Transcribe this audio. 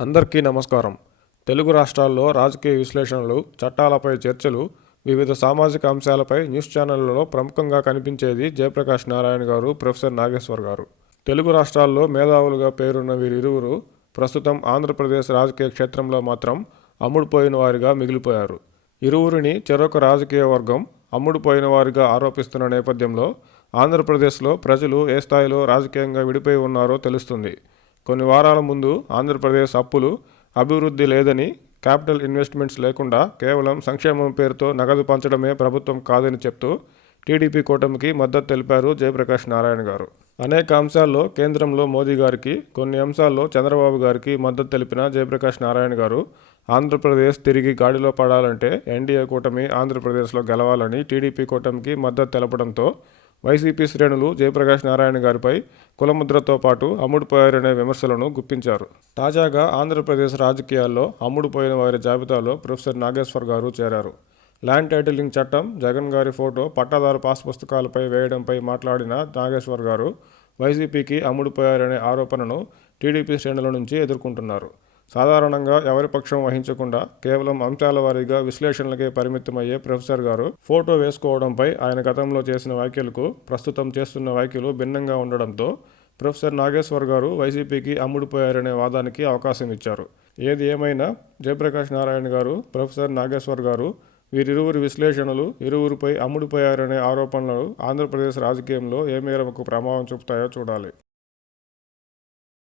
అందరికీ నమస్కారం. తెలుగు రాష్ట్రాల్లో రాజకీయ విశ్లేషణలు, చట్టాలపై చర్చలు, వివిధ సామాజిక అంశాలపై న్యూస్ ఛానళ్లలో ప్రముఖంగా కనిపించేది జయప్రకాష్ నారాయణ గారు, ప్రొఫెసర్ నాగేశ్వర్ గారు. తెలుగు రాష్ట్రాల్లో మేధావులుగా పేరున్న వీరిరువురు ప్రస్తుతం ఆంధ్రప్రదేశ్ రాజకీయ క్షేత్రంలో మాత్రం అమ్ముడుపోయిన వారిగా మిగిలిపోయారు. ఇరువురిని చెరొక రాజకీయ వర్గం అమ్ముడుపోయిన వారిగా ఆరోపిస్తున్న నేపథ్యంలో ఆంధ్రప్రదేశ్లో ప్రజలు ఏ స్థాయిలో రాజకీయంగా విడిపోయి ఉన్నారో తెలుస్తుంది. కొన్ని వారాల ముందు ఆంధ్రప్రదేశ్ అప్పులు, అభివృద్ధి లేదని, క్యాపిటల్ ఇన్వెస్ట్మెంట్స్ లేకుండా కేవలం సంక్షేమం పేరుతో నగదు పంచడమే ప్రభుత్వం కాదని చెప్తూ టీడీపీ కూటమికి మద్దతు తెలిపారు జయప్రకాష్ నారాయణ గారు. అనేక అంశాల్లో కేంద్రంలో మోదీ గారికి, కొన్ని అంశాల్లో చంద్రబాబు గారికి మద్దతు తెలిపిన జయప్రకాష్ నారాయణ గారు ఆంధ్రప్రదేశ్ తిరిగి గాడిలో పడాలంటే ఎన్డీఏ కూటమి ఆంధ్రప్రదేశ్లో గెలవాలని టీడీపీ కూటమికి మద్దతు తెలపడంతో వైసీపీ శ్రేణులు జయప్రకాష్ నారాయణ గారిపై కులముద్రతో పాటు అమ్ముడుపోయారనే విమర్శలను గుప్పించారు. తాజాగా ఆంధ్రప్రదేశ్ రాజకీయాల్లో అమ్ముడుపోయిన వారి జాబితాలో ప్రొఫెసర్ నాగేశ్వర్ గారు చేరారు. ల్యాండ్ టైటిలింగ్ చట్టం, జగన్ గారి ఫోటో పట్టాదారు పాస్ పుస్తకాలపై వేయడంపై మాట్లాడిన నాగేశ్వర్ గారు వైసీపీకి అమ్ముడుపోయారనే ఆరోపణను టీడీపీ శ్రేణుల నుంచి ఎదుర్కొంటున్నారు. సాధారణంగా ఎవరి పక్షం వహించకుండా కేవలం అంశాల వారీగా విశ్లేషణలకే పరిమితమయ్యే ప్రొఫెసర్ గారు ఫోటో వేసుకోవడంపై ఆయన గతంలో చేసిన వ్యాఖ్యలకు ప్రస్తుతం చేస్తున్న వ్యాఖ్యలు భిన్నంగా ఉండడంతో ప్రొఫెసర్ నాగేశ్వర్ గారు వైసీపీకి అమ్ముడుపోయారనే వాదానికి అవకాశం ఇచ్చారు. ఏది ఏమైనా జయప్రకాష్ నారాయణ గారు, ప్రొఫెసర్ నాగేశ్వర్ గారు వీరిరువురి విశ్లేషణలు, ఇరువురిపై అమ్ముడుపోయారనే ఆరోపణలు ఆంధ్రప్రదేశ్ రాజకీయంలో ఏ మేరకు ప్రభావం చూపుతాయో చూడాలి.